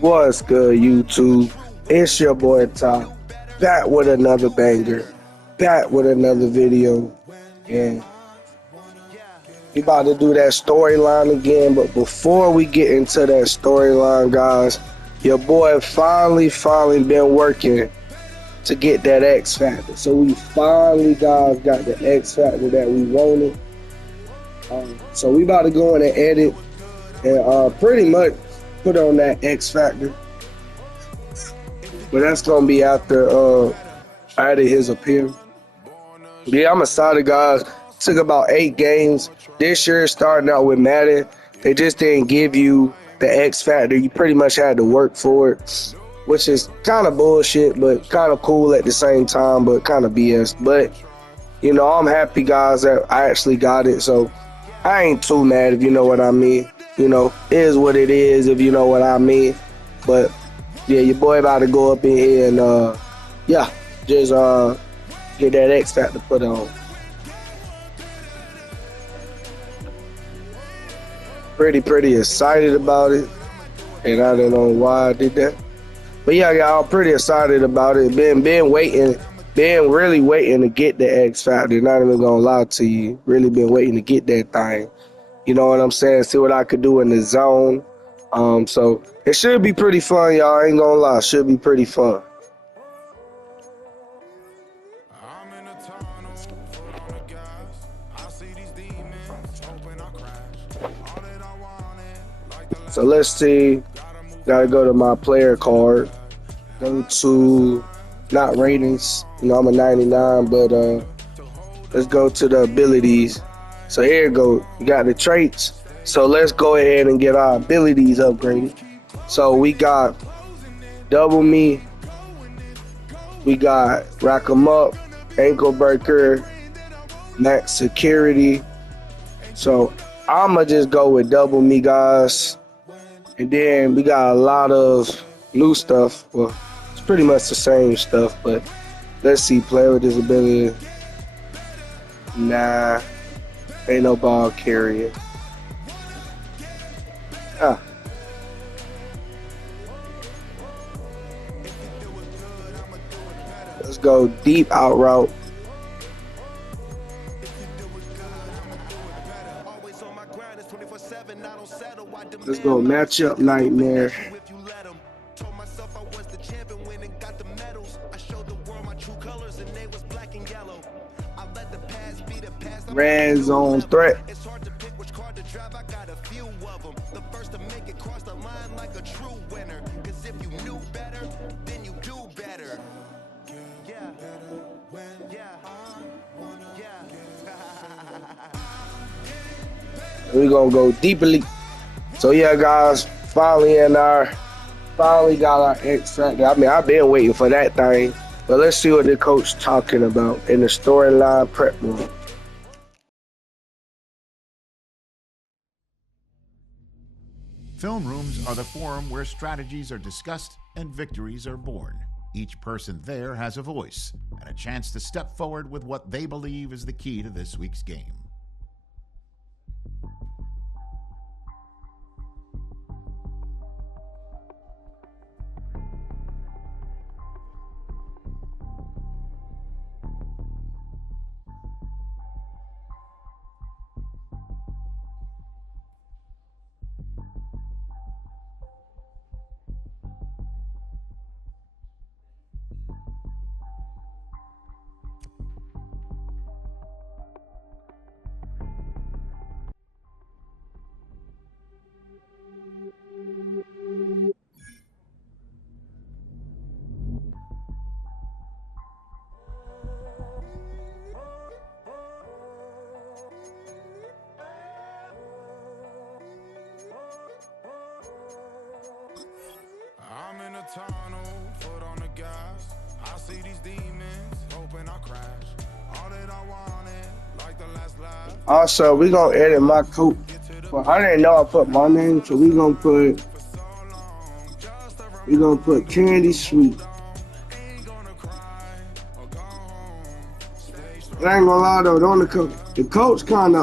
What's good, YouTube? It's your boy Ty, back with another banger, back with another video, and we about to do that storyline again. But before we get into that storyline, guys, your boy finally been working to get that X Factor. So we finally, guys, got the X Factor that we wanted. So we about to go in and edit and pretty much put on that X Factor. But that's gonna be after I edit his appeal. Yeah, I'm excited, guys. Took about 8 games this year, starting out with Madden. They just didn't give you the X Factor. You pretty much had to work for it, which is kind of bullshit, but kind of cool at the same time, but kind of BS. But you know, I'm happy, guys, that I actually got it. So I ain't too mad, if you know what I mean. You know, it is what it is, if you know what I mean. But yeah, your boy about to go up in here and yeah, just get that X Factor put on. Pretty excited about it, and I don't know why I did that. But yeah, y'all, pretty excited about it. Been really waiting to get the X Factor. Not even gonna lie to you, really been waiting to get that thing. You know what I'm saying? See what I could do in the zone. So it should be pretty fun, y'all. I ain't gonna lie, should be pretty fun. So let's see. Gotta go to my player card. Go to not ratings. You know, I'm a 99, but let's go to the abilities. So here you go. You got the traits. So let's go ahead and get our abilities upgraded. So we got double me. We got rack 'em up, ankle breaker, max security. So I'ma just go with double me, guys. And then we got a lot of new stuff. Well, it's pretty much the same stuff, but let's see. Player with disability. Nah, ain't no ball carrier. Let's go deep out route. Let's go matchup nightmare. Red zone threat. We're gonna go deeply. So yeah, guys, finally got our X Factor. I mean, I've been waiting for that thing. But let's see what the coach talking about in the storyline prep room. Film rooms are the forum where strategies are discussed and victories are born. Each person there has a voice and a chance to step forward with what they believe is the key to this week's game. I'm in a tunnel, foot on the gas. I see these demons, hoping I crash. All that I wanted, like the last laugh. Also, we gonna edit my coat. Well, I didn't know I put my name, so we gonna put Candy Sweet. But I ain't gonna lie though, the coach kinda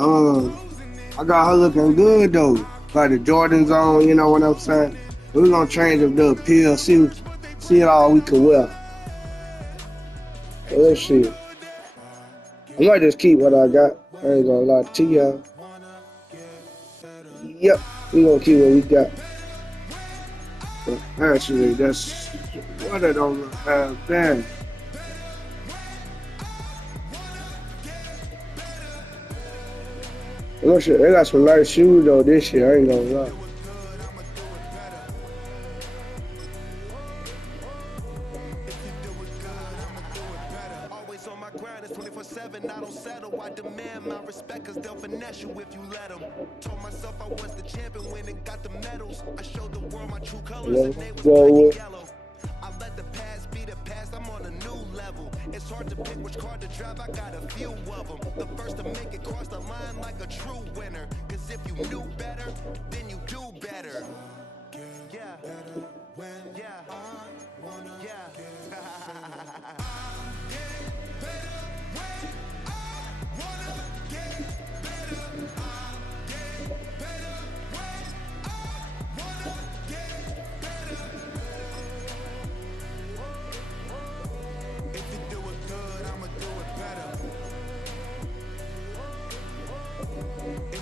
I got her looking good though. Like the Jordans on, you know what I'm saying? We're gonna change up the appeal, see it all we can wear. Let's see. I might just keep what I got. I ain't gonna lie to y'all. Yep, we gonna keep what we got. But actually, that's what I don't have. Damn. Look, shit, they got some nice shoes though this year. I ain't gonna lie. I don't settle, I demand my respect, cause they'll finesse you if you let them. Told myself I was the champion when it got the medals. I showed the world my true colors and they was black and yellow. I let the past be the past, I'm on a new level. It's hard to pick which card to drive, I got a few of them. The first to make it cross the line like a true winner. Cause if you knew better, then you do better. Yeah, yeah, yeah.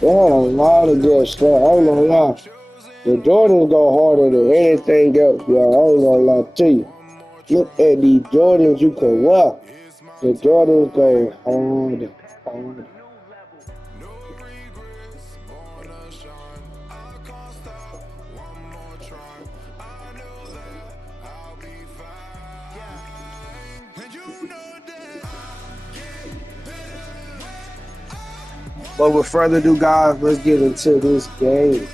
They had a lot of good stuff. I ain't gonna lie. The Jordans go harder than anything else, y'all. I ain't gonna lie to you. Look at these Jordans you can wear. The Jordans go hard. But with further ado, guys, let's get into this game.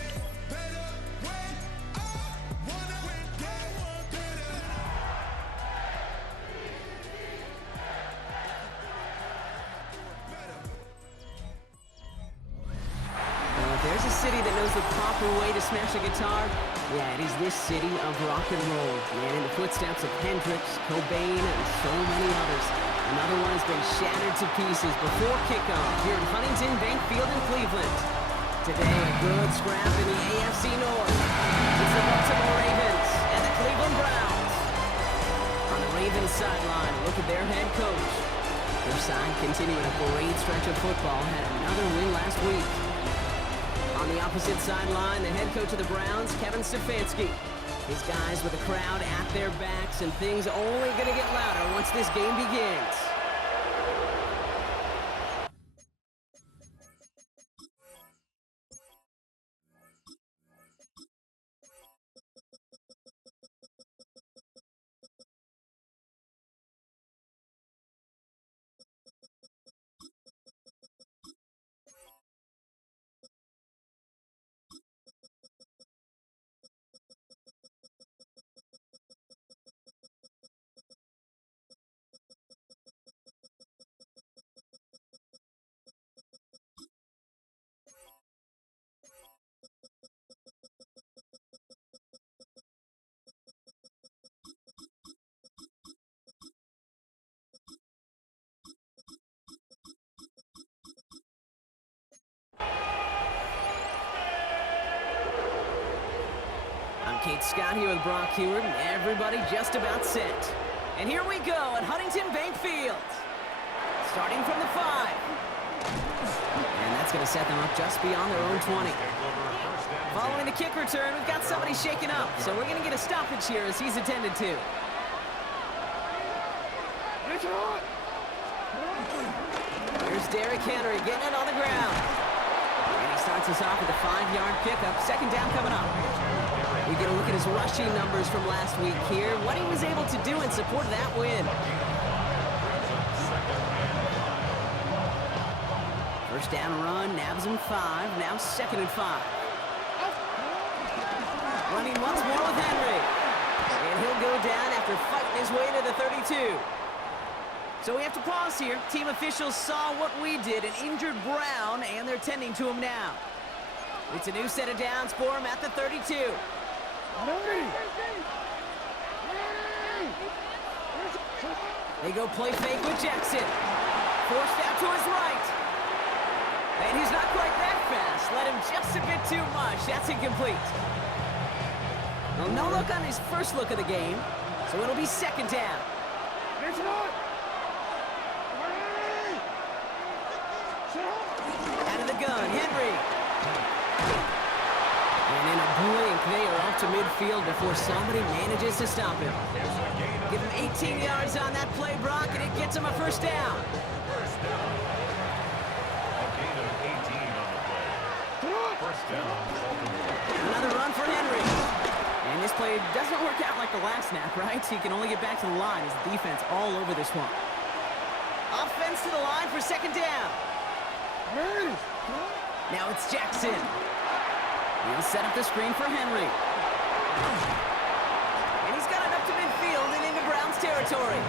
There's a city that knows the proper way to smash a guitar. Yeah, it is this city of rock and roll. And in the footsteps of Hendrix, Cobain, and so many others. Another one has been shattered to pieces before kickoff here at Huntington Bank Field in Cleveland. Today, a good scrap in the AFC North. It's the Baltimore Ravens and the Cleveland Browns. On the Ravens sideline, look at their head coach. Their side continuing a great stretch of football, had another win last week. On the opposite sideline, the head coach of the Browns, Kevin Stefanski. His guys with the crowd at their backs, and things only going to get louder once this game begins. Kate Scott here with Brock Heward, and everybody just about set. And here we go at Huntington Bank Field. Starting from the 5. And that's going to set them up just beyond their own 20. Following the kick return, we've got somebody shaken up, so we're going to get a stoppage here as he's attended to. Here's Derrick Henry getting it on the ground. And he starts us off with a 5-yard pickup. Second down coming up. We get a look at his rushing numbers from last week here, what he was able to do in support of that win. First down run, nabs him 5, now 2nd and 5. Running once more with Henry. And he'll go down after fighting his way to the 32. So we have to pause here. Team officials saw what we did, an injured Brown, and they're tending to him now. It's a new set of downs for him at the 32. They go play fake with Jackson. Forced out to his right. And he's not quite that fast. Let him just a bit too much. That's incomplete. Well, no look on his first look of the game, so it'll be second down. Out of the gun, Henry. And in a blink, they are off to midfield before somebody manages to stop him. Give him 18 yards on that play, Brock, and it gets him a first down. Another run for Henry. And this play doesn't work out like the last snap, right? He can only get back to the line as the defense all over this one. Offense to the line for second down. Now it's Jackson. He'll set up the screen for Henry. And he's got it up to midfield and into Browns territory.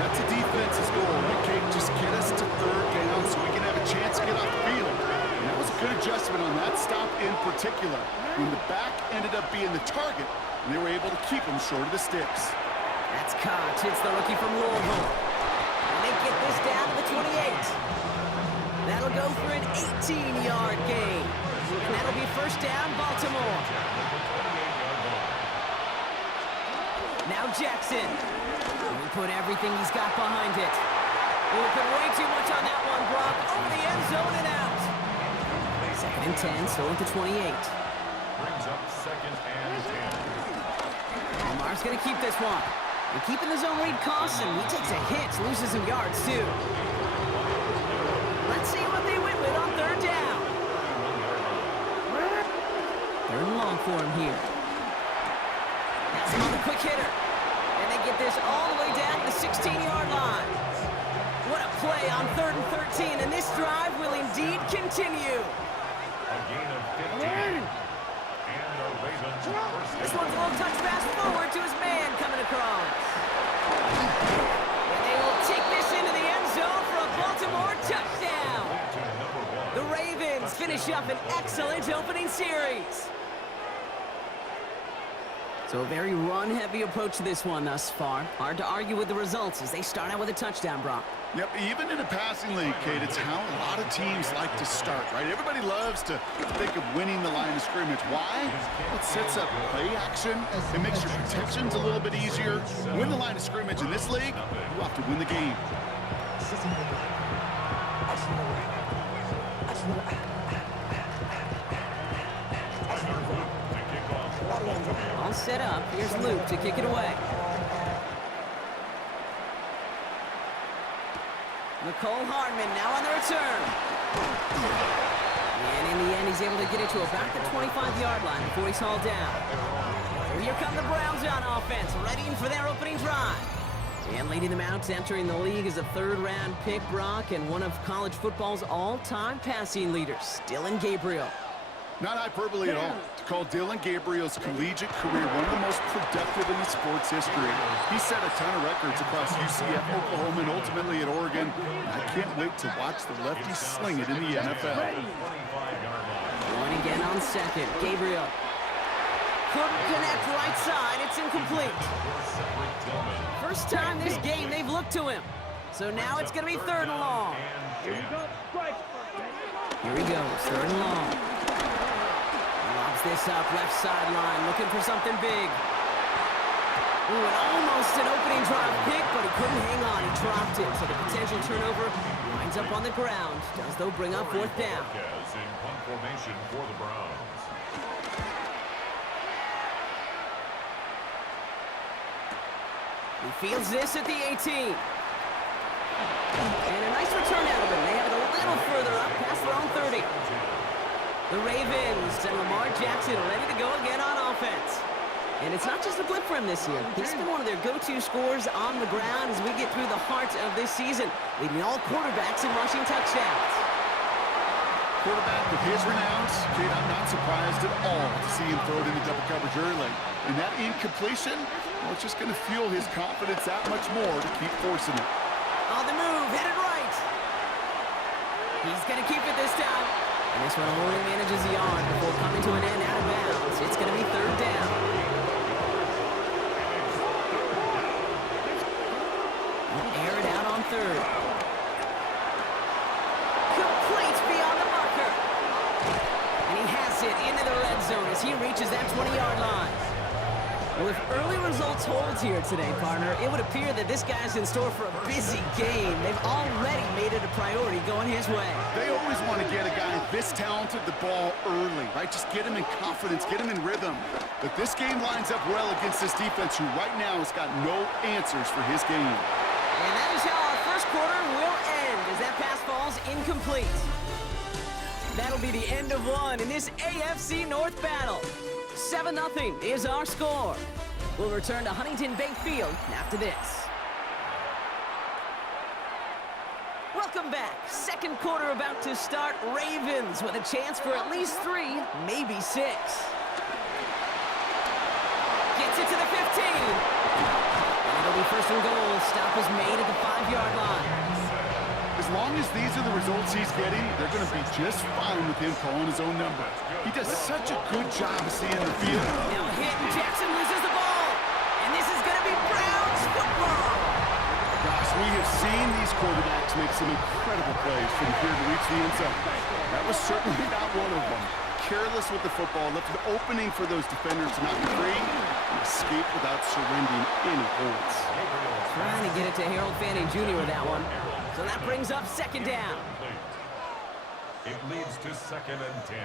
That's a defense's goal, right, Kate? Just get us to third down so we can have a chance to get off the field. And that was a good adjustment on that stop in particular. When the back ended up being the target, and they were able to keep him short of the sticks. That's Koch. It's the rookie from Louisville. And they get this down to the 28. That'll go for an 18-yard gain. And that'll be first down, Baltimore. Now Jackson. He'll put everything he's got behind it. He'll put way too much on that one, Brock. Over the end zone and out. Second and 10, still at the 28. Brings up second and 10. Lamar's going to keep this one. And keeping the zone read costs him. He takes a hit, loses some yards, too. Let's see what they went with on third down. Third and long for him here. That's him on the quick hitter. And they get this all the way down to the 16-yard line. What a play on third and 13, and this drive will indeed continue. A gain of 15. And the Ravens first This down. one's a little touch pass forward to his man coming across. And they will take this into the end zone for a Baltimore touchdown. The Ravens finish up an excellent opening series. So a very run-heavy approach to this one thus far. Hard to argue with the results as they start out with a touchdown, Brock. Yep, even in a passing league, Kate, it's how a lot of teams like to start, right? Everybody loves to think of winning the line of scrimmage. Why? It sets up play action. It makes your protections a little bit easier. Win the line of scrimmage in this league, you have to win the game. All set up. Here's Luke to kick it away. Nicole Hardman now on the return. And in the end, he's able to get it to about the 25-yard line before he's hauled down. So here come the Browns on offense, readying for their opening drive. And leading them out, entering the league as a third-round pick, Brock, and one of college football's all-time passing leaders, Dylan Gabriel. Not hyperbole at all. To call Dylan Gabriel's collegiate career one of the most productive in the sports history. He set a ton of records across UCF, Oklahoma, and ultimately at Oregon. I can't wait to watch the lefty sling it in the NFL. Going again on second. Gabriel couldn't connect right side. It's incomplete. First time this game they've looked to him. So now it's going to be third and long. Here he goes, third and long. Lobs this up, left sideline, looking for something big. Ooh, and almost an opening drive pick, but he couldn't hang on. He dropped it, so the potential turnover winds up on the ground. Does, though, bring up fourth down. In punt formation for the Browns. He fields this at the 18. And a nice return out of him. They have it a little further up, past their own 30. The Ravens and Lamar Jackson ready to go again on offense. And it's not just a blip for him this year. He's been one of their go-to scorers on the ground as we get through the heart of this season, leading all quarterbacks in rushing touchdowns. Quarterback with his renowns, Kate, I'm not surprised at all to see him throw it into double coverage early. And that incompletion, well, it's just going to fuel his confidence that much more to keep forcing it. On the move, headed right. He's going to keep it this time. And this one only manages the yard before coming to an end out of bounds. It's going to be third down. He'll air it out on third. Complete beyond the marker. And he has it into the red zone as he reaches that 20-yard line. Well, if early results hold here today, partner, it would appear that this guy's in store for a busy game. They've already made it a priority going his way. They always want to get a guy this talented the ball early, right? Just get him in confidence, get him in rhythm. But this game lines up well against this defense, who right now has got no answers for his game. And that is how our first quarter will end, as that pass falls incomplete. That'll be the end of one in this AFC North battle. 7-0 is our score. We'll return to Huntington Bank Field after this. Welcome back. Second quarter about to start. Ravens with a chance for at least 3, maybe 6. Gets it to the 15. And it'll be first and goal. Stop is made at the 5-yard line. As long as these are the results he's getting, they're going to be just fine with him calling his own number. He does such a good job of seeing the field. Now a hit, and Jackson loses the ball. And this is going to be Browns football. Gosh, we have seen these quarterbacks make some incredible plays from here to reach the end zone. That was certainly not one of them. Careless with the football, left an opening for those defenders to not be free, and escape without surrendering any points. Trying to get it to Harold Fanning Jr. with that one. So that brings up second down. It leads to 2nd and 10.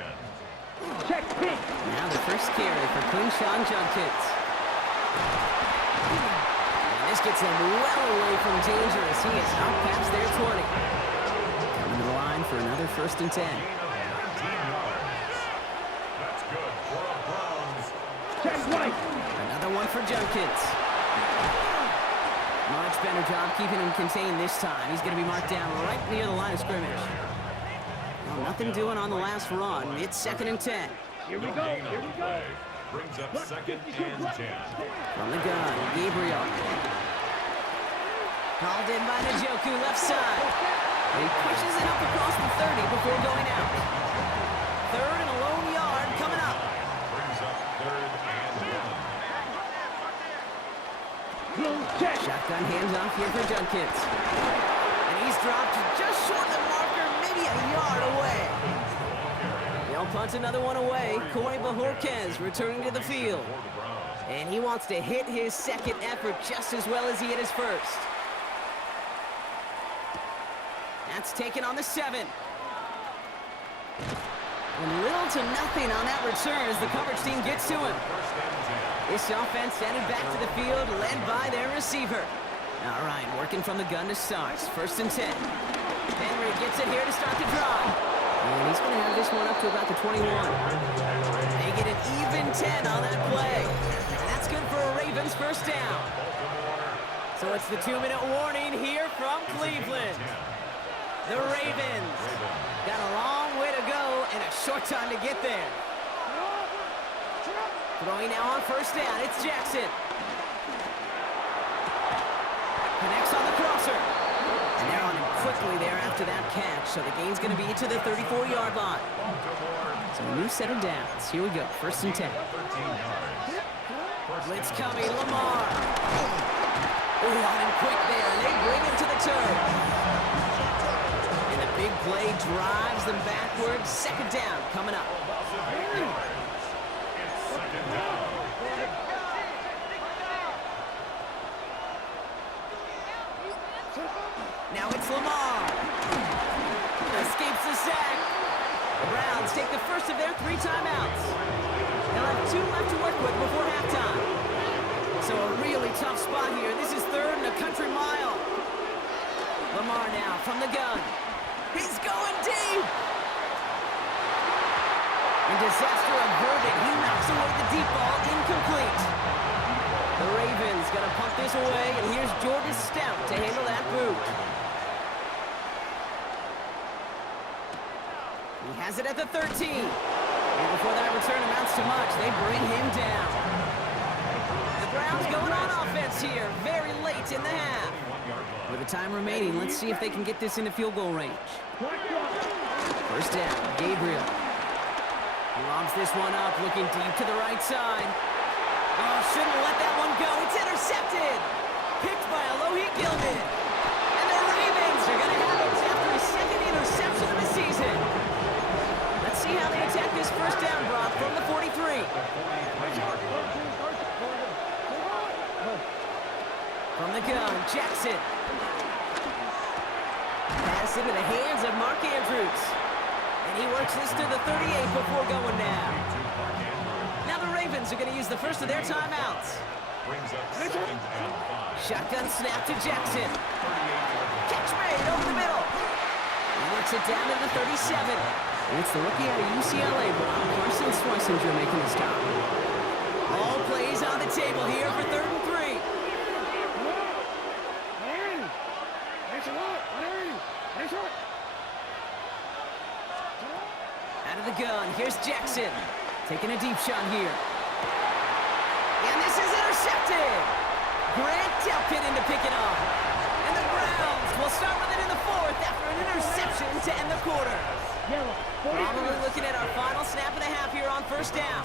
Now the first carry for Quinshawn Judkins. And this gets him well away from danger as he is out past their 20. Coming to the line for another 1st and 10. Gain of 19 yards. That's good for a Browns. Another one for Judkins. Much better job keeping him contained this time. He's going to be marked down right near the line of scrimmage. Well, nothing doing on the last run. It's 2nd and 10. Here we go. Here we go. Brings up 2nd and 10. From the gun, Gabriel. Called in by Njoku, left side. He pushes it up across the 30 before going out. 3rd and a lone yard coming up. Brings up 3rd and 1. Shotgun handoff here for Judkins. And he's dropped just short of the marker, maybe a yard away. They'll punt another one away. Corey Bajorquez returning to the field. And he wants to hit his second effort just as well as he hit his first. That's taken on the 7. And little to nothing on that return as the coverage team gets to him. This offense headed back to the field, led by their receiver. All right, working from the gun to start. 1st and 10. Henry gets it here to start the drive. And he's going to have this one up to about the 21. They get an even 10 on that play. And that's good for a Ravens 1st down. So it's the 2-minute warning here from Cleveland. The Ravens got a long way to go and a short time to get there. Throwing now on 1st down, it's Jackson. Connects on the crosser. And they're on him quickly there after that catch, so the gain's going to be to the 34-yard line. So a new set of downs. Here we go, 1st and 10. Blitz coming, Lamar. Oh, on him quick there, and they bring him to the turf. And the big play drives them backwards. 2nd down coming up. Now it's Lamar. Escapes the sack. The Browns take the first of their 3 timeouts. They'll have 2 left to work with before halftime. So a really tough spot here. This is 3rd and a country mile. Lamar now from the gun. He's going deep. And disaster averted. He knocks away the deep ball, incomplete. The Ravens gonna punt this away, and here's Jordan Stout to handle that boot. He has it at the 13. And before that return amounts to much, they bring him down. The Browns going on offense here, very late in the half. With the time remaining, let's see if they can get this into field goal range. 1st down, Gabriel. He lobs this one up, looking deep to the right side. Oh, shouldn't let that one go. It's intercepted. Picked by Alohi Gilman. And the Ravens are going to have it after his 2nd interception of the season. Let's see how they attack this 1st down, Brock, from the 43. the gun, Jackson. Pass into the hands of Mark Andrews. And he works this to the 38 before going down. Now the Ravens are going to use the first of their timeouts. Brings up 2nd and 5. Shotgun snap to Jackson. Catch made over the middle. He works it down to the 37. And it's the rookie out of UCLA, Brock, Carson Schweissinger, making the stop. All plays on the table here for 3rd and 3. Out of the gun, here's Jackson. Taking a deep shot here. And this is intercepted. Grant Delpit in to pick it up. And the Browns will start with it in the 4th after an interception to end the quarter. Probably looking at our final snap of the half here on 1st down.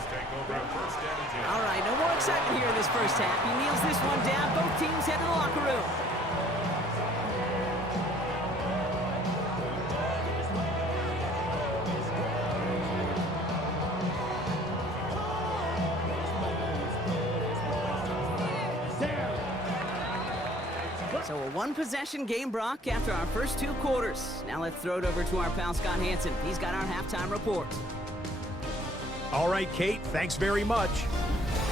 All right, no more excitement here in this 1st half. He kneels this one down. Both teams head to the locker room. So a one-possession game, Brock, after our first 2 quarters. Now let's throw it over to our pal Scott Hansen. He's got our halftime report. All right, Kate, thanks very much.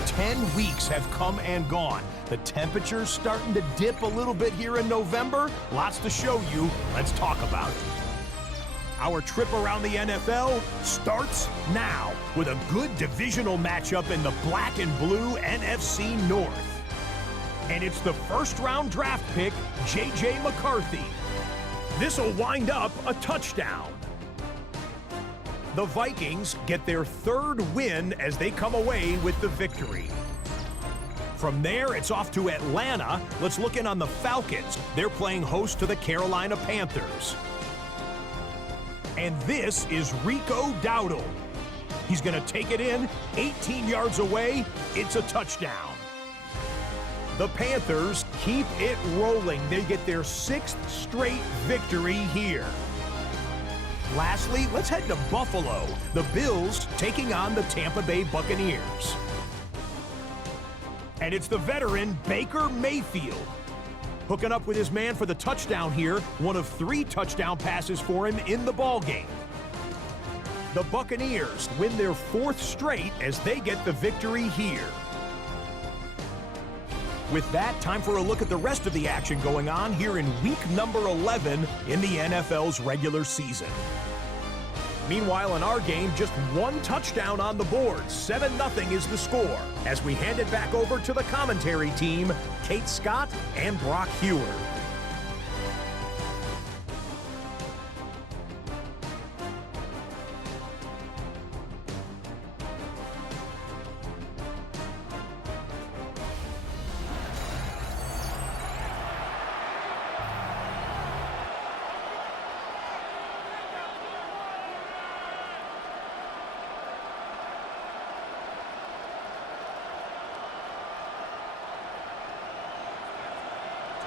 10 weeks have come and gone. The temperature's starting to dip a little bit here in November. Lots to show you. Let's talk about it. Our trip around the NFL starts now with a good divisional matchup in the black and blue NFC North. And it's the first-round draft pick, J.J. McCarthy. This'll wind up a touchdown. The Vikings get their 3rd win as they come away with the victory. From there, it's off to Atlanta. Let's look in on the Falcons. They're playing host to the Carolina Panthers. And this is Rico Dowdle. He's going to take it in, 18 yards away. It's a touchdown. The Panthers keep it rolling. They get their 6th straight victory here. Lastly, let's head to Buffalo. The Bills taking on the Tampa Bay Buccaneers. And it's the veteran Baker Mayfield hooking up with his man for the touchdown here. One of 3 touchdown passes for him in the ballgame. The Buccaneers win their 4th straight as they get the victory here. With that, time for a look at the rest of the action going on here in week number 11 in the NFL's regular season. Meanwhile, in our game, just 1 touchdown on the board. 7-0 is the score. As we hand it back over to the commentary team, Kate Scott and Brock Heward.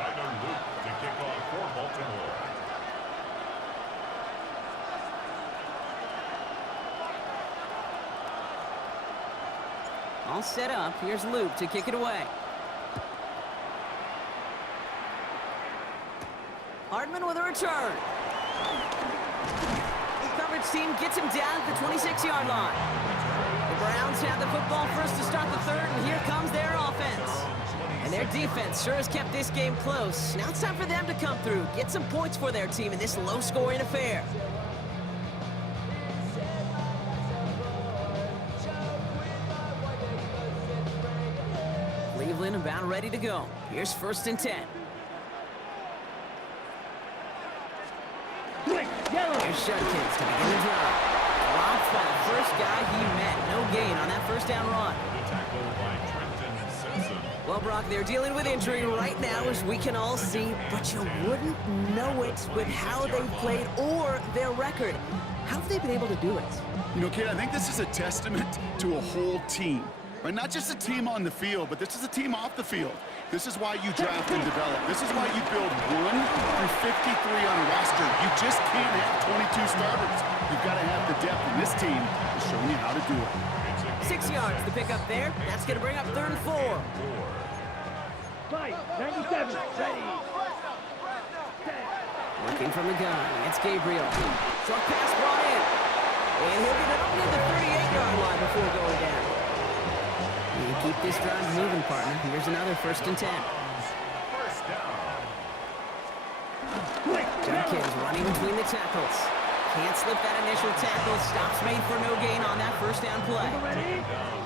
To kick off for Baltimore. All set up. Here's Luke to kick it away. Hardman with a return. The coverage team gets him down at the 26-yard line. The Browns have the football first to start the 3rd, and here comes their offense. And their defense sure has kept this game close. Now it's time for them to come through, get some points for their team in this low-scoring affair. Cleveland about ready to go. Here's 1st and 10. Here's Shutkins to begin the drive. Dropped by the first guy he met. No gain on that 1st down run. Well, Brock, they're dealing with injury right now, as we can all see, but you wouldn't know it with how they've played or their record. How have they been able to do it? You know, kid, I think this is a testament to a whole team. Right? Not just a team on the field, but this is a team off the field. This is why you draft and develop. This is why you build 1 through 53 on a roster. You just can't have 22 starters. You've got to have the depth, and this team is showing you how to do it. 6 yards to pick up there. That's going to bring up 3rd and 4. Working from the gun. It's Gabriel. Short pass brought in. And he'll get it up near the 38-yard line before going down. You keep this drive moving, partner. Here's another 1st and 10. Judkins running between the tackles. Can't slip that initial tackle. Stops made for no gain on that 1st down play.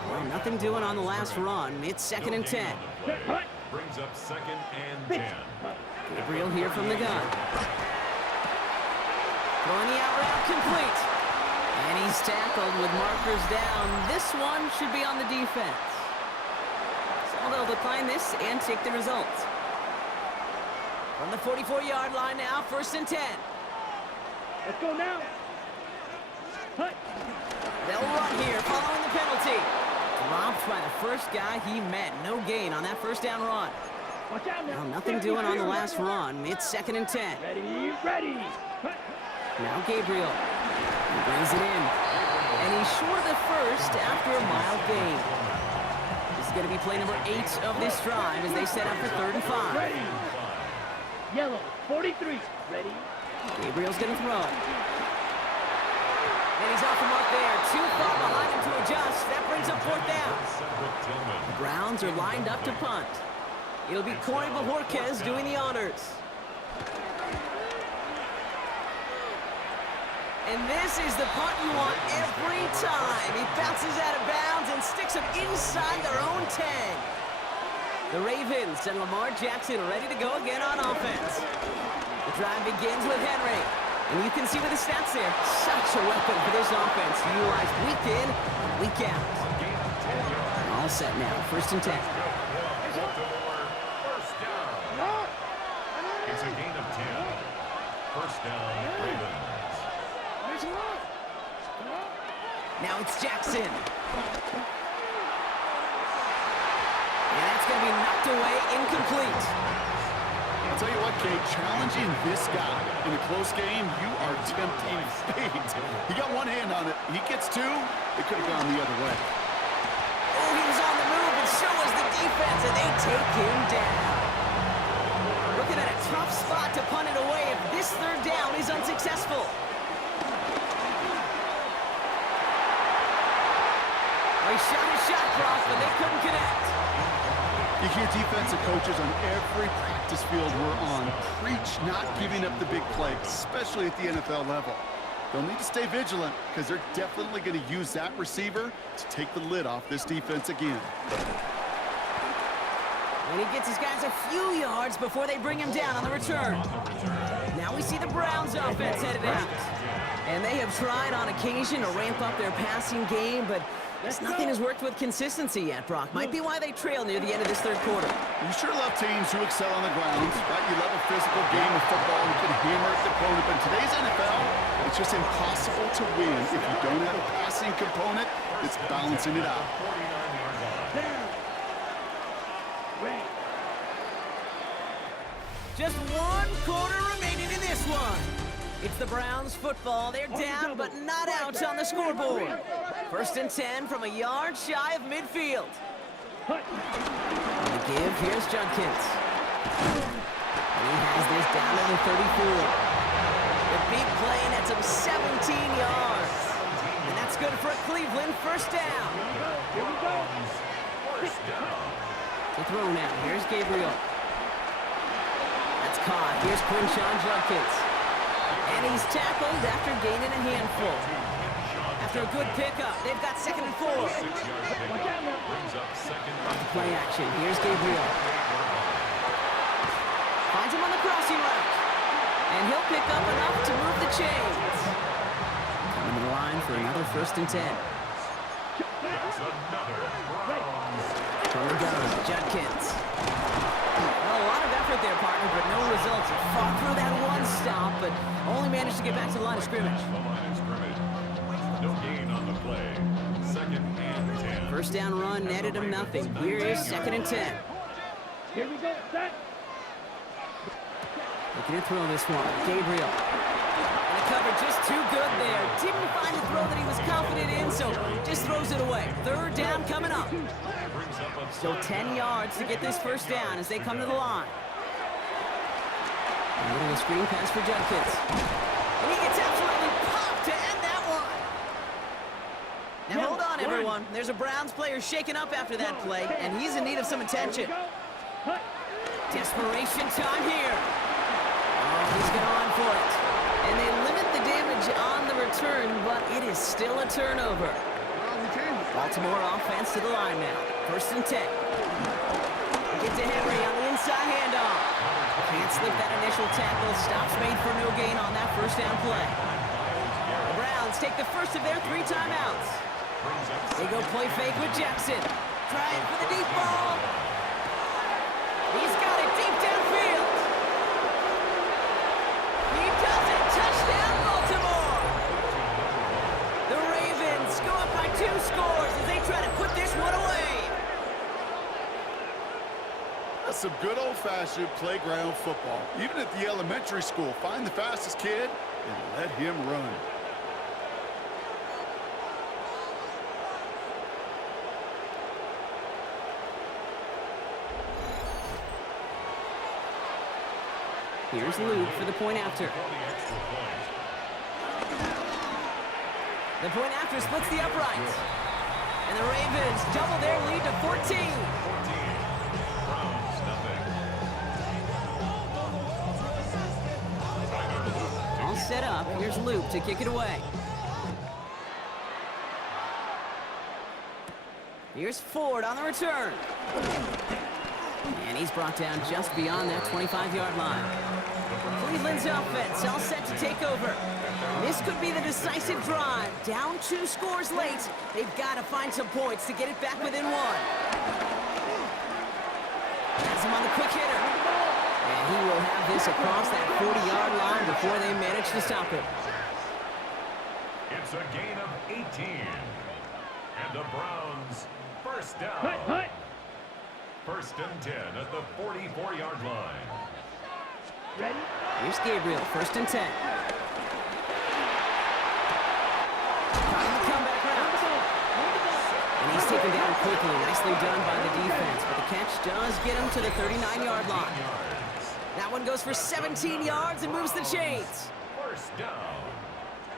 Well, nothing doing on the last run. It's 2nd and 10. Brings up 2nd and 10. Gabriel here from the gun. Throwing the out route complete. And he's tackled with markers down. This one should be on the defense. So they'll decline this and take the result. From the 44-yard line now, 1st and 10. Let's go now. They'll run here following the penalty. Dropped by the first guy he met. No gain on that 1st down run. Watch out now. Well, nothing doing on the last run. It's 2nd and 10. Ready. Now Gabriel. He brings it in. And he's short of the 1st after a mild gain. This is going to be play number 8 of this drive as they set up for 3rd and 5. Ready. Yellow, 43. Ready. Gabriel's going to throw. And he's off the mark there. Too far behind him to adjust. That brings up 4th down. The Browns are lined up to punt. It'll be Corey Bajorquez doing the honors. And this is the punt you want every time. He bounces out of bounds and sticks him inside their own 10. The Ravens and Lamar Jackson are ready to go again on offense. The drive begins with Henry. And you can see with the stats there, such a weapon for this offense to utilize week in, week out. All set now, 1st and 10. It's a gain of 10. 1st down, Ravens. Now it's Jackson. And that's going to be knocked away, incomplete. I'll tell you what, Kate, challenging this guy in a close game, you are tempting fate. He got one hand on it. He gets 2. It could have gone the other way. Oh, he was on the move, and so was the defense, and they take him down. Looking at a tough spot to punt it away if this 3rd down is unsuccessful. They shot a shot, Brock, but they couldn't connect. You hear defensive coaches on every practice field we're on preach not giving up the big play, especially at the NFL level. They'll need to stay vigilant because they're definitely going to use that receiver to take the lid off this defense again. And he gets his guys a few yards before they bring him down on the return. Now we see the Browns offense headed out. And they have tried on occasion to ramp up their passing game, but nothing has worked with consistency yet, Brock. Might be why they trail near the end of this 3rd quarter. You sure love teams who excel on the ground, right? You love a physical game of football who can hammer at the opponent, but in today's NFL, it's just impossible to win if you don't have a passing component that's balancing it out. Just 1 quarter remaining in this one. It's the Browns football. They're down, but not out on the scoreboard. 1st and 10 from a yard shy of midfield. On the give, here's Judkins. And he has this down to the 34. The big play nets him 17 yards. And that's good for Cleveland. 1st down. To throw now. Here's Gabriel. That's caught. Here's Quinshawn Judkins. And he's tackled after gaining a handful. After a good pickup, they've got 2nd and 4. Play action. Here's Gabriel. Finds him on the crossing route. And he'll pick up enough to move the chains. Coming to the line for another 1st and 10. From the gun, Judkins. Well, a lot of effort there, partner, but no results. He fought through that one stop, but only managed to get back to the line of scrimmage. No gain on the play. 2nd and 10. 1st down run netted him nothing. Here is 2nd and 10. Here we go, set. Looking to throw this one. Gabriel. And a cover receiver just too good there. Didn't find the throw that he was confident in, so just throws it away. Third down coming up. So 10 yards to get this first down as they come to the line. A little screen pass for Judkins. And he gets absolutely popped to end that one. Now hold on, everyone. There's a Browns player shaken up after that play, and he's in need of some attention. Desperation time here. Oh, he's going to run for it. And they limit the damage on the return, but it is still a turnover. Baltimore offense to the line now. First and 10. Get to Henry on the inside handoff. Can't slip that initial tackle. Stops made for no gain on that first down play. The Browns take the first of their 3 timeouts. They go play fake with Jackson. Trying for the deep ball. He's got it deep downfield. He does it. Touchdown, Baltimore. The Ravens go up by 2 scores as they try to put this one away. That's some good old-fashioned playground football. Even at the elementary school, find the fastest kid and let him run. Here's Luke for the point after. The point after splits the uprights. And the Ravens double their lead to 14. All set up. Here's Luke to kick it away. Here's Ford on the return. And he's brought down just beyond that 25-yard line. Cleveland's offense all set to take over. This could be the decisive drive. Down 2 scores late. They've got to find some points to get it back within 1. Has him on the quick hitter. And he will have this across that 40-yard line before they manage to stop him. It's a gain of 18. And the Browns first down. First and 10 at the 44-yard line. Ready? Here's Gabriel, first and 10. Trying the comeback route. And he's taken down quickly. Nicely done by the defense. But the catch does get him to the 39-yard line. That one goes for 17 yards and moves the chains. First down.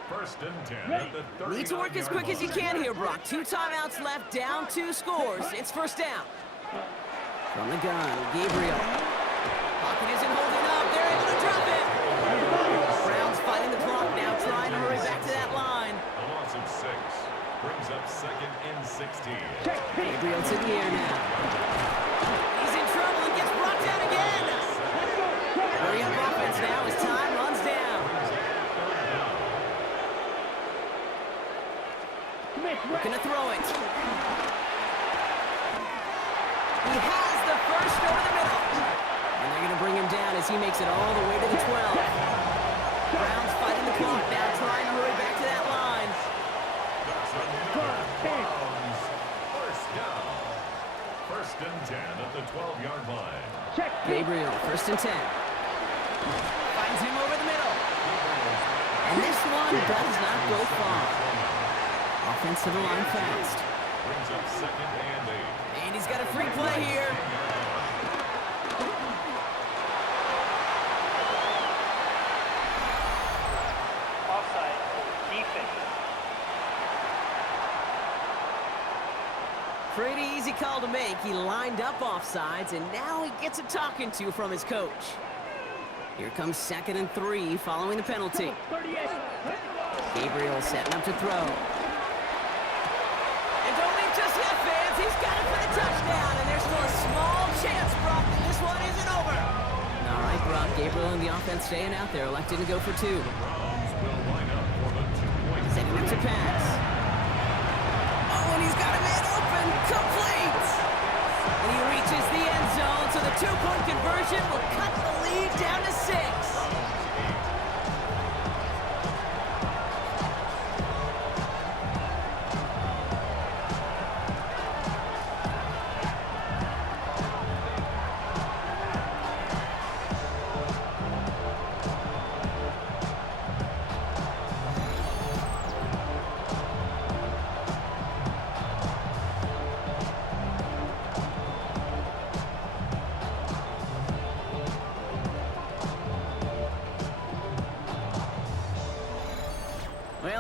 First and 10 at the 39-yard line. Need to work as quick as you can here, Brock. 2 timeouts left, down 2 scores. It's first down. From the gun, Gabriel. Pocket isn't holding up. They're able to drop it. Browns fighting the clock now, trying to hurry back to that line. A loss of 6 brings up second and 16. Gabriel's in the air now. He's in trouble and gets brought down again. Hurry up offense now as time runs down. Looking to throw it. He has the first over the middle. And they're going to bring him down as he makes it all the way to the 12. Browns fighting the clock now, trying to hurry back to that line. Browns first down. First and 10 at the 12-yard line. Gabriel, first and 10. Finds him over the middle. And this one does not go far. Offense to the line fast. Brings up second and 8. And he's got a free play here. Offside. Defense. Pretty easy call to make. He lined up offsides, and now he gets a talking to from his coach. Here comes second and 3 following the penalty. 38. Gabriel setting up to throw. And don't leave just yet, fans. He's got it for the touchdown, and there's still a small chance, Brock, that this one isn't over. All right, Brock. Gabriel and the offense staying out there, electing to go for 2. Browns will line up for the 2-point Setting up to pass. Oh, and he's got a man open. Complete. And he reaches the end zone, so the 2-point conversion will cut the lead down to 6.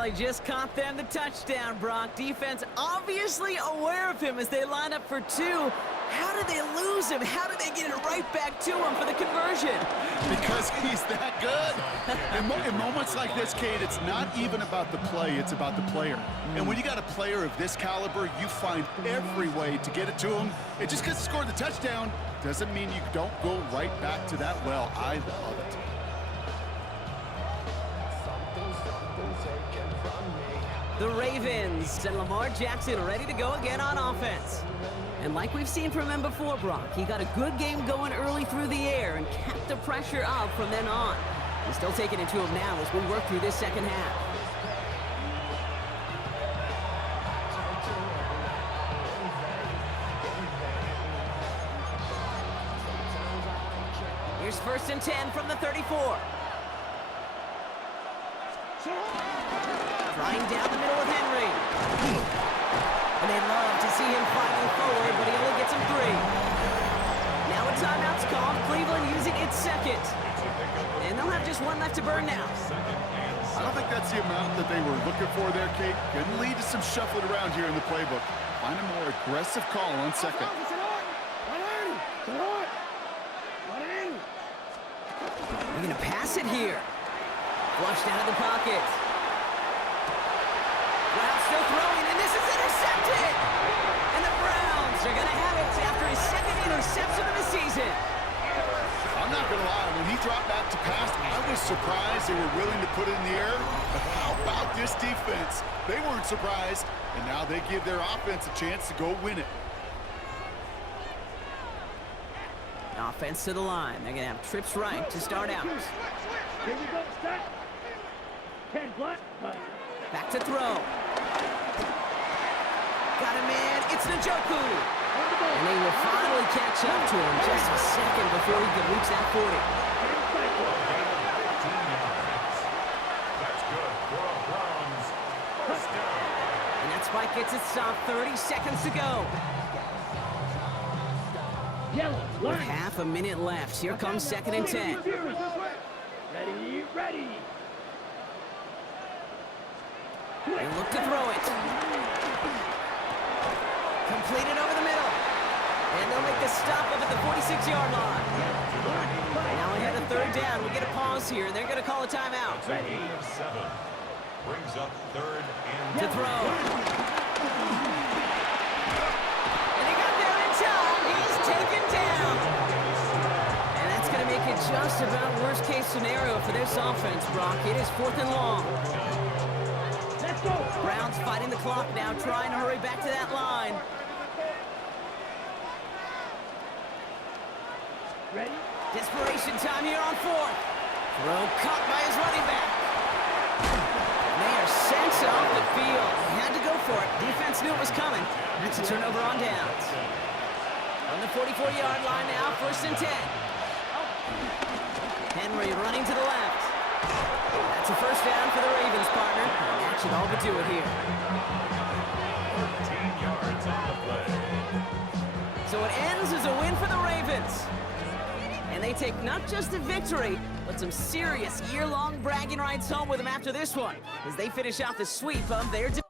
Well, he just caught them the touchdown, Brock. Defense obviously aware of him as they line up for two. How did they lose him? How did they get it right back to him for the conversion? Because he's that good. In moments like this, Kate, it's not even about the play, it's about the player. And when you got a player of this caliber, you find every way to get it to him. And just because he scored the touchdown doesn't mean you don't go right back to that well. I love it. The Ravens and Lamar Jackson ready to go again on offense. And like we've seen from him before, Brock, he got a good game going early through the air and kept the pressure up from then on. He's still taking it to him now as we work through this second half. Here's 1st and 10 from the 34. Trying down the middle with Henry. And they love to see him fighting forward, but he only gets him 3. Now a timeout's called. Cleveland using its second. And they'll have just one left to burn now. I don't think that's the amount that they were looking for there, Kate. Could lead to some shuffling around here in the playbook. Find a more aggressive call on second. They're going to pass it here. Flushed out of the pocket. Brown still throwing, and this is intercepted! And the Browns are going to have it after his second interception of the season. I'm not going to lie, when he dropped back to pass, I was surprised they were willing to put it in the air. But how about this defense? They weren't surprised, and now they give their offense a chance to go win it. Offense to the line. They're going to have trips right to start out. Here we go, start. 10 black. Back to throw. Got him in. It's Njoku. And they will finally catch up to him just a second before he can reach that 40. That's good for a Browns first down. And that spike gets it stopped. 30 seconds to go. Yellow, With line. half a minute left, here comes 2nd and 10. Ready, ready. They look to throw it. Completed over the middle. And they'll make the stop up at the 46-yard line. Now ahead of 3rd down. We get a pause here. They're going to call a timeout. It's a gain of 7. Brings up 3rd and To throw. And he got there in time. He's taken down. And that's going to make it just about worst-case scenario for this offense, Brock. It is 4th and long. Let's go. Browns fighting the clock now, trying to hurry back to that line. Ready. Desperation time here on 4th. Throw caught by his running back. And they are sent off the field. Had to go for it. Defense knew it was coming. That's a turnover on downs. On the 44-yard line now, 1st and 10. Henry running to the left. That's a 1st down for the Ravens, partner. And that should all but do it here. 13 yards on the play. So it ends as a win for the Ravens. And they take not just a victory, but some serious year-long bragging rights home with them after this one, as they finish out the sweep of their division.